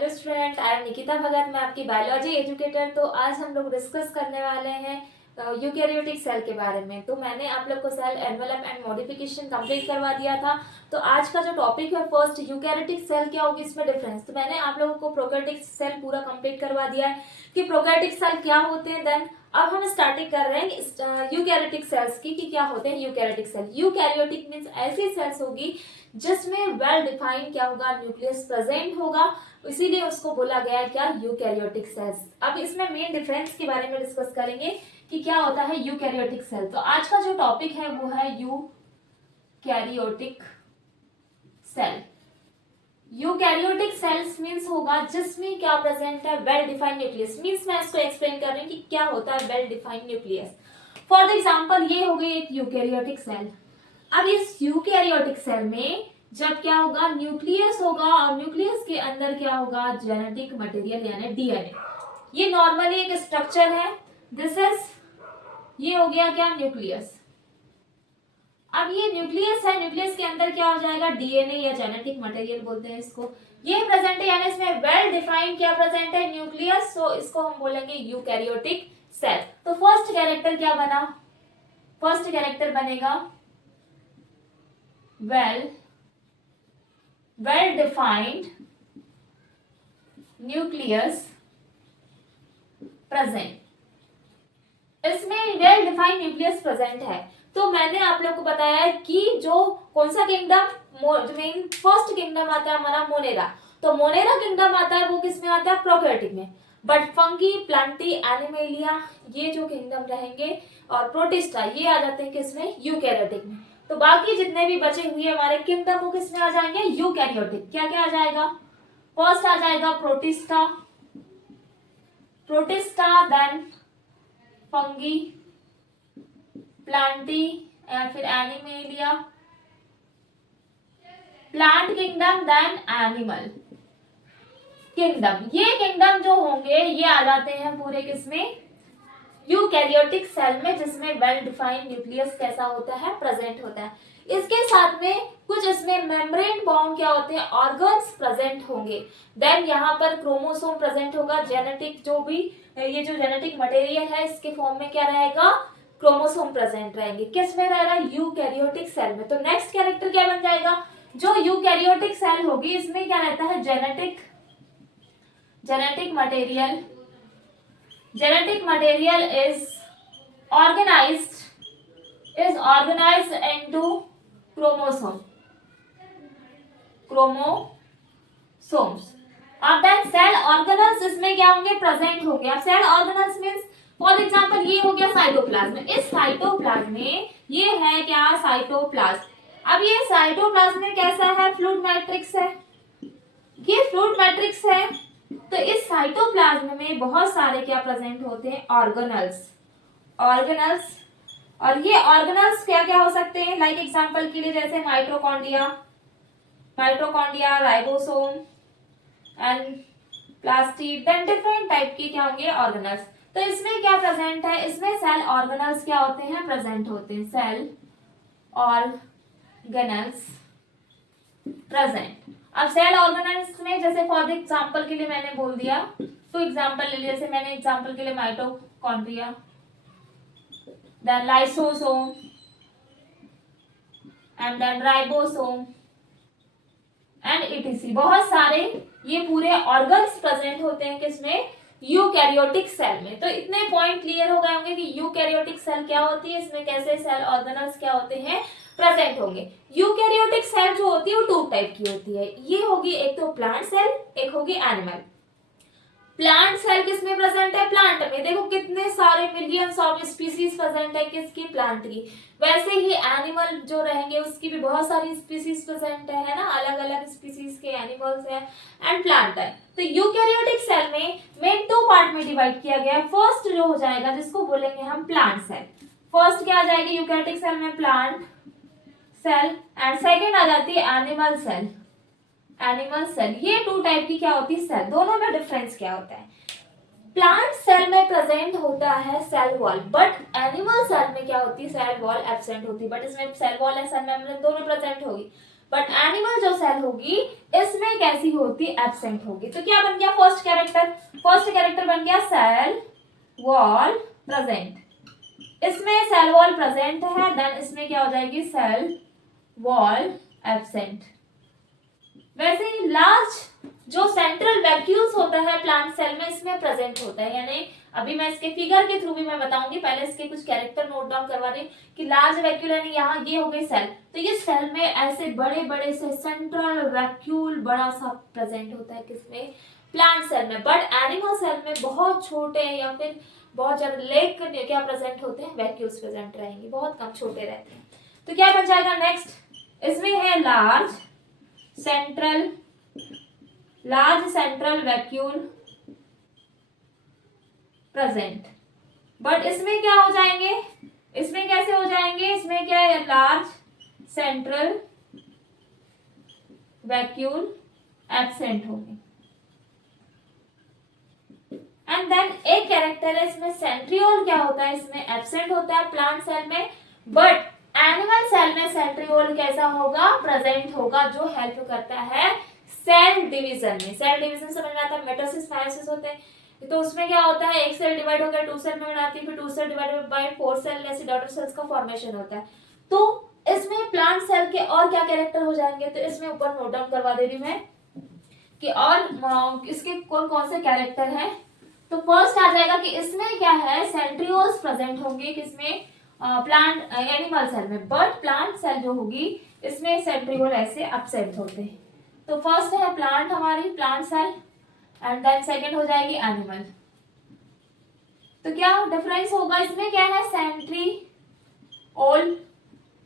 Hello student, I am Nikita Bhagat. मैं आपकी biology educator. तो आज हम लोग डिस्कस करने वाले हैं यूकैरियोटिक सेल के बारे में। तो मैंने आप लोग को cell envelope and modification complete करवा दिया था। तो आज का जो टॉपिक है फर्स्ट, यूकैरियोटिक सेल क्या होगी, इसमें डिफरेंस। तो मैंने आप लोगों को प्रोकैरियोटिक सेल पूरा कंप्लीट करवा दिया है कि प्रोकैरियोटिक सेल क्या होते हैं। देन अब हम स्टार्टिंग कर रहे हैं यूकैरियोटिक सेल्स की कि क्या होते हैं यूकैरियोटिक सेल। यूकैरियोटिक मींस ऐसी सेल्स होगी जिसमें वेल डिफाइंड क्या होगा, न्यूक्लियस प्रेजेंट होगा, इसीलिए उसको बोला गया है क्या, यूकैरियोटिक सेल्स। अब इसमें मेन डिफरेंस के बारे में डिस्कस करेंगे कि क्या होता है यूकैरियोटिक सेल। तो आज का जो टॉपिक है वो है eukaryotic cell. Eukaryotic cells means होगा जिसमें क्या प्रेजेंट है, वेल डिफाइंड न्यूक्लियस। मींस मैं इसको एक्सप्लेन कर रही हूँ कि क्या होता है well defined nucleus. For example ये हो गई एक यूकैरियोटिक सेल। अब इस यूकैरियोटिक सेल में जब क्या होगा, न्यूक्लियस होगा और न्यूक्लियस के अंदर क्या होगा, जेनेटिक मटेरियल यानी डीएनए। ये नॉर्मली एक स्ट्रक्चर है। दिस इज, ये हो गया क्या, न्यूक्लियस। अब ये न्यूक्लियस है, न्यूक्लियस के अंदर क्या हो जाएगा, डीएनए या जेनेटिक मटेरियल बोलते हैं इसको। ये प्रेजेंट है यानी इसमें वेल डिफाइंड क्या प्रेजेंट है, न्यूक्लियस। सो इसको हम बोलेंगे यूकैरियोटिक सेल। तो फर्स्ट कैरेक्टर क्या बना, फर्स्ट कैरेक्टर बनेगा well defined nucleus present। इसमें वेल डिफाइंड न्यूक्लियस प्रेजेंट है। तो मैंने आप लोग को बताया है कि जो कौन सा किंगडम, मेन फर्स्ट किंगडम आता है हमारा मोनेरा। तो मोनेरा किंगडम आता है वो किस में आता है, प्रोकैरियोटिक में। बट फंगी, प्लांटी, एनिमेलिया ये जो किंगडम रहेंगे और प्रोटिस्टा ये आ जाते हैं किसमें, यूकैरियोटिक में। तो बाकी जितने भी बचे हुए हमारे किंगडम वो किस में आ जाएंगे, यूकैरियोटिक। क्या क्या आ जाएगा, फर्स्ट आ जाएगा Protista, Protista, then fungi, Plantae या फिर Animalia, plant kingdom, then animal kingdom. ये किंगडम जो होंगे ये आ जाते हैं पूरे किसमें, यूकैरियोटिक सेल में, जिसमें वेल डिफाइंड न्यूक्लियस कैसा होता है, प्रेजेंट होता है। इसके साथ में कुछ इसमें मेम्ब्रेन बाउंड क्या होते हैं, ऑर्गन्स प्रेजेंट होंगे। देन यहाँ पर क्रोमोसोम प्रेजेंट होगा, जेनेटिक जो भी ये जो जेनेटिक मटेरियल है इसके फॉर्म में क्या रहेगा, क्रोमोसोम प्रेजेंट रहेंगे। किस में रह रहा है, यूकैरियोटिक सेल में। तो नेक्स्ट कैरेक्टर क्या बन जाएगा, जो यूकैरियोटिक सेल होगी इसमें क्या रहता है, genetic material. Genetic material is organized into chromosomes। अब देन सेल ऑर्गेनल्स इसमें क्या होंगे, प्रेजेंट होंगे। अब cell organelles means for example ये हो गया साइटोप्लाज्म। इस साइटोप्लाज्म में ये है क्या, साइटोप्लाज्म। अब ये साइटोप्लाज्म में कैसा है, फ्लूइड मैट्रिक्स है। ये फ्लूइड मैट्रिक्स है। तो इस साइटोप्लाज्म में बहुत सारे क्या प्रेजेंट होते हैं, ऑर्गेनल्स। और ये ऑर्गेनल्स क्या क्या हो सकते हैं, लाइक एग्जांपल के लिए जैसे mitochondria, ribosome and plastid, then different type के क्या होंगे, ऑर्गेनल्स। तो इसमें क्या प्रेजेंट है, इसमें सेल ऑर्गेनल्स क्या होते हैं, प्रेजेंट होते हैं, सेल ऑर्गेनल्स प्रेजेंट। अब सेल ऑर्गेनल्स में जैसे फॉर एग्जांपल के लिए मैंने बोल दिया, तो एग्जांपल ले लिया, जैसे मैंने एग्जांपल के लिए mitochondria, then lysosome and then ribosome and etc. बहुत सारे ये पूरे ऑर्गन्स प्रेजेंट होते हैं किसमें, यूकैरियोटिक सेल में। तो इतने पॉइंट क्लियर हो गए होंगे कि यूकैरियोटिक सेल क्या होती है, इसमें कैसे सेल ऑर्गेनल्स क्या होते हैं, प्रेजेंट होंगे। यूकैरियोटिक सेल जो होती है वो टू टाइप की होती है। ये होगी एक तो प्लांट सेल, एक होगी एनिमल। प्लांट सेल किसमें प्रेजेंट है, प्लांट में। देखो कितने सारे मिलियंस ऑफ स्पीसीज प्रेजेंट है किसकी, प्लांट की। वैसे ही एनिमल जो रहेंगे उसकी भी बहुत सारी स्पीसीज प्रेजेंट है ना, अलग अलग स्पीसीज के एनिमल्स है एंड प्लांट है। तो यूकैरियोटिक सेल में मेन टू पार्ट में डिवाइड किया गया है। फर्स्ट जो हो जाएगा जिसको बोलेंगे हम प्लांट सेल। फर्स्ट क्या आ जाएगी यूकैरियोटिक सेल में, प्लांट सेल, एंड सेकेंड आ जाती है एनिमल सेल। ये टू टाइप की क्या होती है, सेल। दोनों में डिफरेंस क्या होता है, प्लांट सेल में प्रेजेंट होता है cell wall, but animal cell में क्या होती है, सेल वॉल एब्सेंट होती है। बट इसमें cell wall and cell membrane दोनों प्रेजेंट होगी। बट एनिमल जो सेल होगी इसमें कैसी होती, एब्सेंट होगी। तो क्या बन गया फर्स्ट कैरेक्टर बन गया सेल वॉल प्रेजेंट। इसमें सेल वॉल प्रेजेंट है, देन इसमें क्या हो जाएगी सेल वॉल एब्सेंट। वैसे ही लार्ज जो सेंट्रल वैक्यूल्स होता है प्लांट सेल में, इसमें प्रेजेंट होता है। यानी अभी मैं इसके फिगर के थ्रू भी मैं बताऊंगी, पहले इसके कुछ कैरेक्टर नोट डाउन करवा दें कि लार्ज वैक्यूल यानी यहाँ ये हो गई सेल, तो ये सेल में ऐसे बड़े बड़े से सेंट्रल वैक्यूल बड़ा सा प्रेजेंट होता है किसमें, प्लांट सेल में। बट एनिमल सेल में बहुत छोटे या फिर बहुत ज्यादा लेक क्या प्रेजेंट होते हैं, वैक्यूल्स प्रेजेंट रहेंगे, बहुत कम छोटे रहते हैं। तो क्या बन जाएगा नेक्स्ट, इसमें है large central vacuole present. But इसमें क्या हो जाएंगे, इसमें कैसे हो जाएंगे, इसमें क्या है लार्ज सेंट्रल वैक्यूल एब्सेंट होंगे। एंड देन एक कैरेक्टर है इसमें सेंट्रियोल, क्या होता है इसमें एब्सेंट होता है प्लांट सेल में, बट एनिमल सेल में सेंट्रियोल कैसा होगा, प्रेजेंट होगा, जो हेल्प करता है सेल डिवीजन में। सेल डिवीजन समझ में आता है, मेटासिस मायोसिस होते हैं, तो उसमें क्या होता है एक सेल डिवाइड होकर 2 सेल में बनाती है, फिर 2 सेल डिवाइडेड बाय 4 सेल, ऐसे डॉटर सेल्स का फॉर्मेशन होता है। तो इसमें प्लांट सेल के और क्या कैरेक्टर हो जाएंगे, तो इसमें ऊपर नोट डाउन करवा दे रही मैं कि और इसके कौन कौन से कैरेक्टर हैं। तो फर्स्ट आ जाएगा कि इसमें क्या है सेंट्रियोल्स प्रेजेंट होंगे किसमें, प्लांट एनिमल सेल में, बट प्लांट सेल जो होगी इसमें सेंट्रियोल ऐसे एब्सेंट होते हैं। तो फर्स्ट है प्लांट हमारी plant cell, and then second हो जाएगी एनिमल। तो क्या डिफरेंस होगा, इसमें क्या है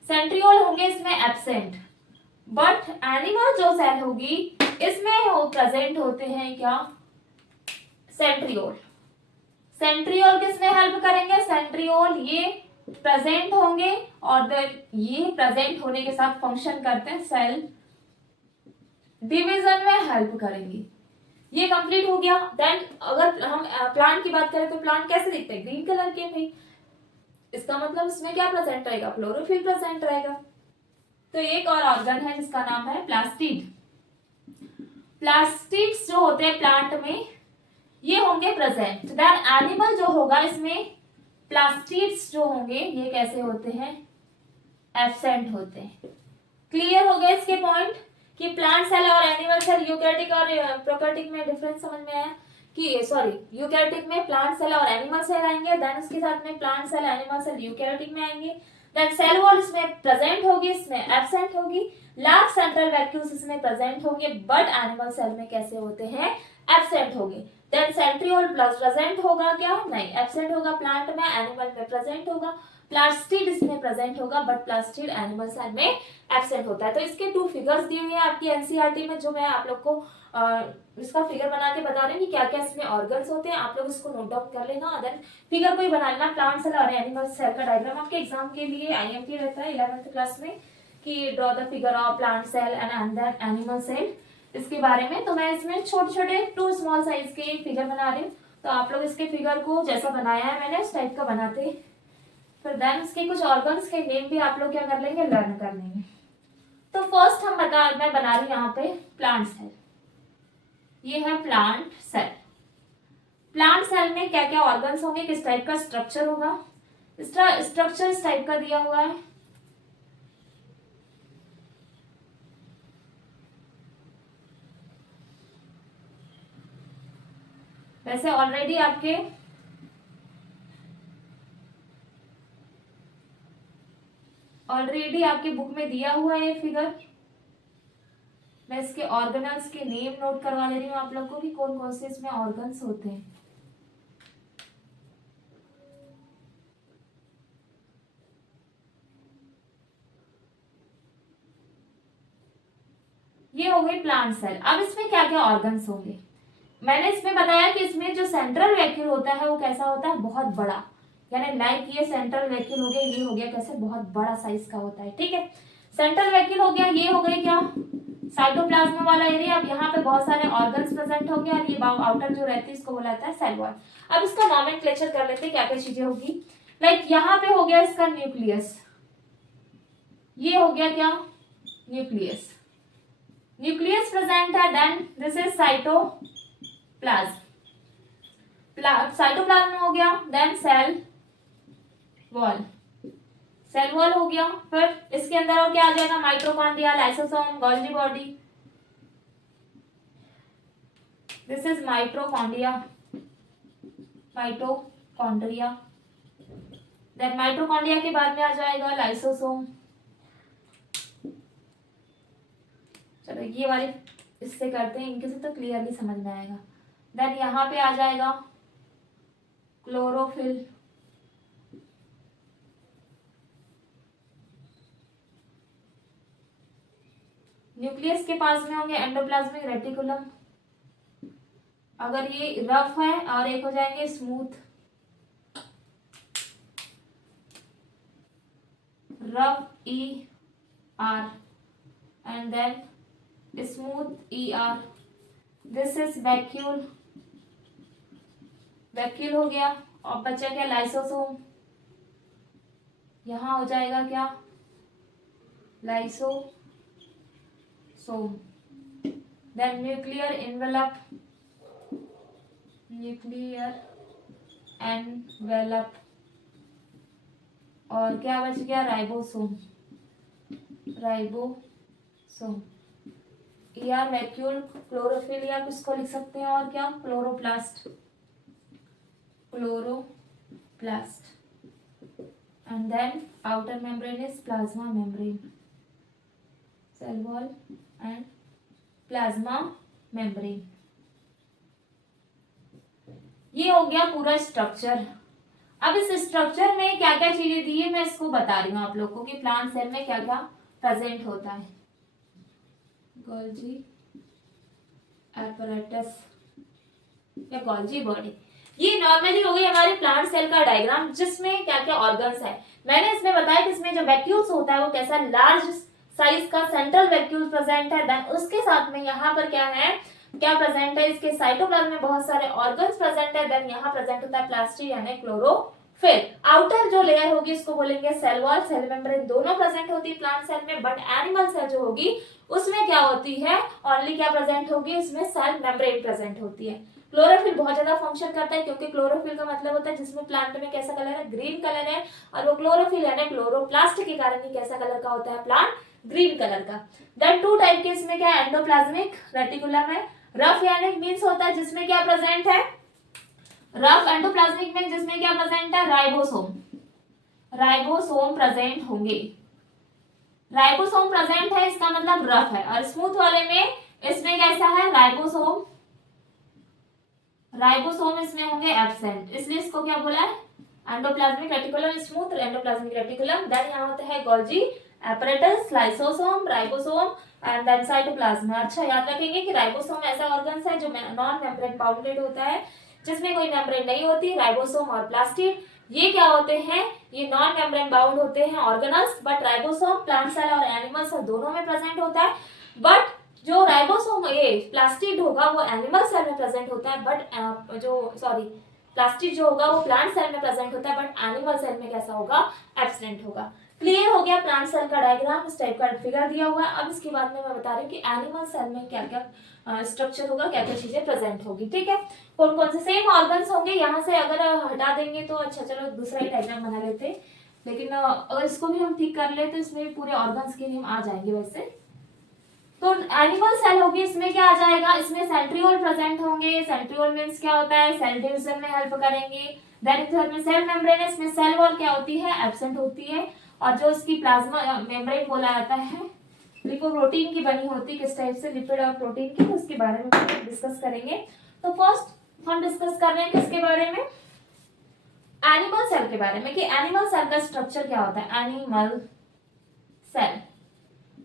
सेंट्रियोल होंगे इसमें एब्सेंट, बट एनिमल जो सेल होगी इसमें हो प्रेजेंट होते हैं क्या, सेंट्रियोल। सेंट्रियोल किसमें हेल्प करेंगे, सेंट्रियोल ये प्रेजेंट होंगे और ये प्रेजेंट होने के साथ फंक्शन करते हैं सेल डिवीजन में हेल्प करेंगी। ये कंप्लीट हो गया। देन अगर हम प्लांट की बात करें तो प्लांट कैसे दिखते हैं, ग्रीन कलर के भाई, इसका मतलब इसमें क्या प्रेजेंट रहेगा, क्लोरोफिल प्रेजेंट रहेगा। तो एक और ऑर्गन है जिसका नाम है प्लास्टिड। प्लास्टिड्स जो होते हैं प्लांट में ये होंगे प्रेजेंट। देन एनिमल जो होगा इसमें प्लास्टिड्स जो होंगे ये कैसे होते हैं, एब्सेंट होते हैं। क्लियर हो गए इसके पॉइंट कि प्लांट सेल और एनिमल सेल, यूकैरियोटिक और प्रोकैरियोटिक में डिफरेंस समझ में आया कि सॉरी यूकैरियोटिक में प्लांट सेल और एनिमल सेल आएंगे, देन उसके साथ में plant cell animal cell eukaryotic में आएंगे। देन सेल वॉल इसमें प्रेजेंट होगी, इसमें एब्सेंट होगी। लार्ज सेंट्रल वैक्यूल्स इसमें प्रेजेंट होंगे, बट एनिमल सेल में कैसे होते हैं, एब्सेंट होंगे। देन सेंट्रियोल प्लस प्रेजेंट होगा क्या, नहीं एब्सेंट होगा प्लांट में, एनिमल में प्रेजेंट होगा। प्लास्टिड इसमें प्रेजेंट होगा, बट प्लास्टिड एनिमल सेल में एब्सेंट होता है। तो इसके 2 फिगर्स दिए हुए हैं आपकी एनसीईआरटी में, जो मैं आप लोग को इसका फिगर बना के बता रही हूँ कि क्या क्या इसमें ऑर्गन्स होते हैं, आप लोग इसको नोट डाउन कर लेना। देन फिगर को ही बना लेना, प्लांट सेल और एनिमल सेल का डायग्राम आपके एग्जाम के लिए आईएमपी रहता है 11th क्लास में कि draw the figure of plant cell and then animal cell, इसके बारे में। तो मैं इसमें छोटे छोटे 2 स्मॉल साइज के फिगर बना रही हूँ, तो आप लोग इसके फिगर को जैसा बनाया है मैंने उस टाइप का बनाते, फिर देन इसके कुछ ऑर्गन्स के नेम भी आप लोग क्या कर लेंगे, लर्न कर लेंगे। तो फर्स्ट मैं बना रही हूँ यहाँ पे प्लांट सेल। ये है प्लांट सेल। प्लांट सेल में क्या क्या ऑर्गन्स होंगे, किस टाइप का स्ट्रक्चर होगा, स्ट्रक्चर इस टाइप का दिया हुआ है। वैसे ऑलरेडी आपके बुक में दिया हुआ है फिगर। मैं इसके ऑर्गेनल्स के नेम नोट करवा दे रही हूँ आप लोग को कि कौन कौन से इसमें ऑर्गन्स होते हैं। ये हो गई प्लांट सेल। अब इसमें क्या क्या ऑर्गन्स होंगे, मैंने इसमें बताया कि इसमें जो सेंट्रल वैक्यूल होता है वो कैसा होता है, बहुत बड़ा, यानी लाइक ये सेंट्रल वैक्यूल हो गया, ये हो गया कैसे, बहुत बड़ा साइज का होता है। ठीक है, सेंट्रल वैक्यूल हो गया, ये हो गई क्या साइटोप्लाज्म वाला एरिया। अब यहाँ पे बहुत सारे ऑर्गन्स प्रेजेंट होंगे और ये आउटर जो रहती है इसको बोला जाता है सेल वॉल। अब इसका नॉमेनक्लेचर कर लेते हैं, क्या क्या चीजें होगी। लाइक यहाँ पे हो गया इसका न्यूक्लियस, ये हो गया क्या न्यूक्लियस। न्यूक्लियस प्रेजेंट है, then this is cytoplasm. Cytoplasm हो गया, then cell wall, cell wall हो गया। फिर इसके अंदर और क्या आ जाएगा, mitochondria, lysosome, Golgi body, this is mitochondria, mitochondria. Then mitochondria के बाद में आ जाएगा लाइसोसोम। चलो ये वाले इससे करते हैं, इनके से तो क्लियरली समझ में आएगा। देन यहाँ पे आ जाएगा क्लोरोफिल, न्यूक्लियस के पास में होंगे एंडोप्लाज्मिक रेटिकुलम, अगर ये रफ है, और एक हो जाएंगे smooth, rough E R and then smooth E R, this is vacuole, vacuole हो गया। और बचा क्या, लाइसोसोम, यहां हो जाएगा क्या, lysosome. Then nuclear envelope, nuclear envelope, और क्या बच गया, राइबोसोम, राइबोसोम। यार वैक्यूल, क्लोरोफिल, या किसको लिख सकते हैं, और क्या, chloroplast, chloroplast. And then outer membrane is plasma membrane, cell wall and plasma membrane. ये हो गया पूरा स्ट्रक्चर। अब इस स्ट्रक्चर में क्या क्या चीजें दी है मैं इसको बता रही हूँ आप लोगों को कि प्लांट सेल में क्या क्या प्रेजेंट होता है। गोल्गी एपरेटस या गोल्गी बॉडी, ये नॉर्मली हो गई हमारे प्लांट सेल का डायग्राम, जिसमें क्या क्या ऑर्गन्स है। मैंने इसमें बताया कि इसमें जो वैक्यूल्स होता है वो कैसा लार्ज साइज का सेंट्रल वैक्यूल प्रेजेंट है। देन उसके साथ में यहाँ पर क्या है, क्या प्रेजेंट है, इसके साइटोप्लाज्म में बहुत सारे ऑर्गन्स प्रेजेंट है। देन यहाँ प्रेजेंट होता है प्लास्टी यानी क्लोरोफिल। आउटर जो लेयर होगी इसको बोलेंगे सेल वॉल, सेल मेम्ब्रेन, दोनों प्रेजेंट होती है प्लांट सेल में। बट एनिमल सेल जो होगी उसमें क्या होती है, ओनली क्या प्रेजेंट होगी, इसमें सेल मेम्ब्रेन प्रेजेंट होती है। क्लोरोफिल बहुत ज्यादा फंक्शन करता है, क्योंकि क्लोरोफिल का मतलब होता है जिसमें प्लांट में कैसा कलर है, ग्रीन कलर है, और वो क्लोरोफिल यानी क्लोरोप्लास्ट के कारण ही कैसा कलर का होता है प्लांट, ग्रीन कलर का। देन टू टाइप के इसमें क्या है, एंडोप्लाज्मिक रेटिकुलम है, रफ यानी मींस होता है जिसमें क्या प्रेजेंट है, रफ एंडोप्लाज्मिक में जिसमें क्या प्रेजेंट है, राइबोसोम, राइबोसोम प्रेजेंट होंगे, राइबोसोम प्रेजेंट है इसका मतलब रफ है। और स्मूथ वाले में इसमें कैसा है, राइबोसोम, राइबोसोम इसमें होंगे एब्सेंट, इसलिए इसको क्या बोला है, endoplasmic reticulum, smooth endoplasmic reticulum. Then यहाँ होता है Golgi apparatus, lysosome, ribosome and then cytoplasm. अच्छा याद रखेंगे कि राइबोसोम ऐसा ऑर्गन्स है जो नॉन मेम्ब्रेन बाउंडेड होता है, जिसमें कोई मेम्ब्रेन नहीं होती। राइबोसोम और प्लास्टिड ये क्या होते हैं, ये नॉन मेम्ब्रेन बाउंड होते हैं organelles. But ribosome plant cell और एनिमल सेल दोनों में प्रेजेंट होता है। बट जो राइबोसोम ये प्लास्टिड होगा वो एनिमल सेल में प्रेजेंट होता है, बट प्लास्टिड जो होगा वो प्लांट सेल में प्रेजेंट होता है, बट एनिमल सेल में कैसा होगा, एब्सेंट होगा। क्लियर हो गया प्लांट सेल का डायग्राम, इस टाइप का फिगर दिया हुआ है। अब इसके बाद में मैं बता रही हूँ कि एनिमल सेल में क्या क्या स्ट्रक्चर होगा, क्या क्या चीजें प्रेजेंट होगी। ठीक है, कौन कौन से सेम ऑर्गन्स होंगे, यहाँ से अगर हटा देंगे तो अच्छा, चलो दूसरा ही डायग्राम बना लेते हैं। लेकिन अगर इसको भी हम ठीक कर ले तो इसमें भी पूरे ऑर्गन्स के नेम आ जाएंगे वैसे। तो एनिमल सेल होगी, इसमें क्या आ जाएगा, इसमें सेंट्रियोल प्रेजेंट होंगे। सेंट्रियोल मींस क्या होता है, सेल डिवीजन में हेल्प करेंगे। देन थर्ड में सेल मेम्ब्रेन, इसमें सेल वॉल क्या होती है, एब्सेंट होती है। और जो इसकी प्लाज्मा मेम्ब्रेन बोला जाता है, लिपोप्रोटीन की बनी होती है, किस टाइप से, लिपिड और प्रोटीन की, तो उसके बारे में डिस्कस करेंगे। तो फर्स्ट हम डिस्कस कर रहे हैं किसके बारे में, एनिमल सेल के बारे में, कि एनिमल सेल का स्ट्रक्चर क्या होता है, एनिमल सेल।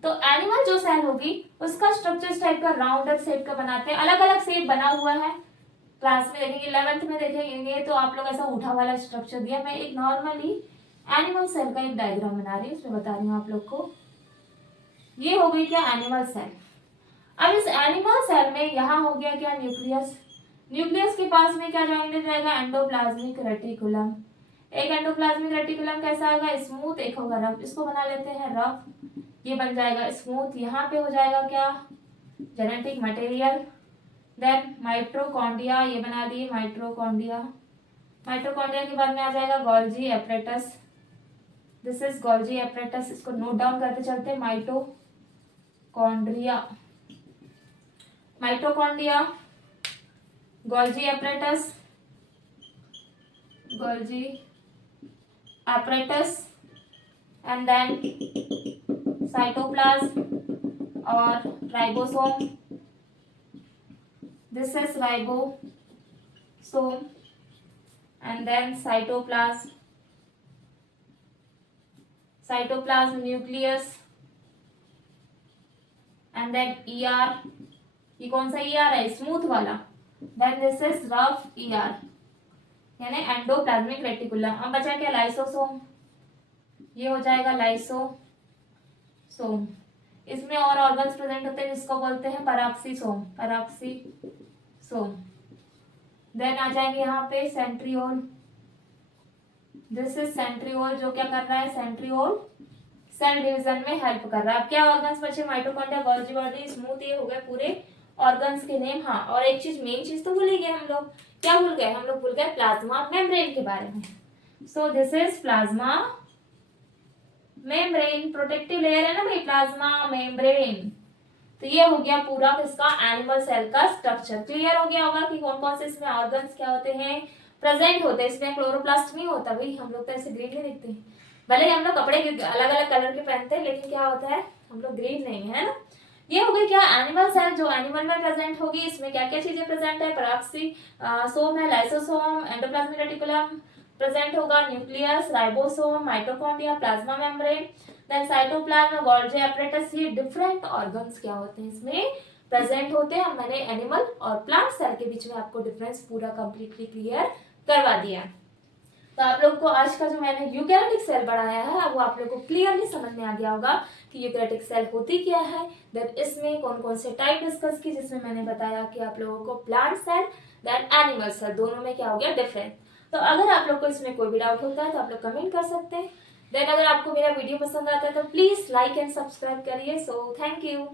तो एनिमल जो सेल होगी उसका स्ट्रक्चर इस टाइप का राउंडेड शेप का बनाते हैं, अलग अलग शेप बना हुआ है। क्लास में देखेंगे, 11th में देखेंगे तो आप लोग ऐसा उठा वाला स्ट्रक्चर दिया। मैं एक नॉर्मली एनिमल सेल का एक डायग्राम बना रही हूँ, उसमें बता रही हूँ आप लोग को। ये हो गई क्या, एनिमल सेल। अब इस एनिमल सेल में यहाँ हो गया क्या, न्यूक्लियस। न्यूक्लियस के पास में क्या ज्वाइंट जाएगा, एंडोप्लाज्मिक रेटिकुलम। एक एंडोप्लाज्मिक रेटिकुलम कैसा होगा, स्मूथ, एक होगा रफ। इसको बना लेते हैं रफ, ये बन जाएगा स्मूथ। यहाँ पे हो जाएगा क्या, जेनेटिक मटेरियल। देन माइटोकॉन्ड्रिया, ये बना दिए माइटोकॉन्ड्रिया। माइटोकॉन्ड्रिया के बाद में आ जाएगा Golgi apparatus. This is Golgi apparatus, इसको नोट डाउन करते चलते हैं। Mitochondria, mitochondria, Golgi apparatus, Golgi apparatus, and then cytoplasm और ribosome. This is ribosome and then cytoplasm, cytoplasm nucleus and then ER। ये कौन सा ER है? स्मूथ वाला। Then this is rough ER यानी एंडोप्लाज्मिक रेटिकुलम। अब बचा क्या? लाइसोसोम। ये हो जाएगा लाइसोसोम। इसमें और ऑर्गन्स प्रेजेंट होते हैं जिसको बोलते हैं पैराक्सीसोम, पैराक्सीसोम। देन आ जाएंगे यहाँ पे सेंट्रियोल। दिस इज सेंट्रियोल, जो क्या कर रहा है? सेंट्रियोल सेल डिवीजन में हेल्प कर रहा है। अब क्या ऑर्गन्स बचे? Mitochondria, Golgi body, smooth. ये हो गए पूरे ऑर्गन्स के नेम। हाँ, और एक चीज, मेन चीज तो भूल ही गए हम लोग। क्या भूल गए? हम लोग भूल गए प्लाज्मा मेम्ब्रेन के बारे में। So this is plasma membrane, protective layer है ना भाई, प्लाज्मा मेम्ब्रेन। तो ये हो गया पूरा किसका? एनिमल सेल का स्ट्रक्चर। क्लियर हो गया होगा कि कौन कौन से इसमें ऑर्गन्स क्या होते हैं, प्रेजेंट होते हैं। इसमें क्लोरोप्लास्ट नहीं होता भाई, हम लोग तो ऐसे ग्रीन नहीं दिखते। भले ही हम लोग कपड़े अलग अलग कलर के पहनते हैं, लेकिन क्या होता है, हम लोग ग्रीन नहीं है ना। ये हो गई क्या? एनिमल सेल, जो एनिमल में प्रेजेंट होगी। इसमें क्या क्या चीजें प्रेजेंट है? पैराक्सीसोम है, लाइसोसोम, एंडोप्लाज्मिक रेटिकुलम प्रेजेंट होगा, nucleus, ribosome, mitochondria, plasma membrane, then cytoplasm, Golgi apparatus. ये डिफरेंट ऑर्गन्स क्या होते हैं, इसमें प्रेजेंट होते हैं। मैंने एनिमल और प्लांट सेल के बीच में आपको डिफरेंस पूरा कंप्लीटली क्लियर करवा दिया। तो आप लोग को आज का जो मैंने यूकैरियोटिक सेल बढ़ाया है वो आप लोग को क्लियरली समझ में आ गया होगा कि यूकैरियोटिक सेल होती क्या है। देन इसमें कौन कौन से टाइप डिस्कस की, जिसमें मैंने बताया कि आप लोगों को plant cell then animal cell दोनों में क्या हो गया? डिफरेंट। तो अगर आप लोग को इसमें कोई भी डाउट होता है तो आप लोग कमेंट कर सकते हैं। देन अगर आपको मेरा वीडियो पसंद आता है तो प्लीज लाइक एंड सब्सक्राइब करिए। So thank you.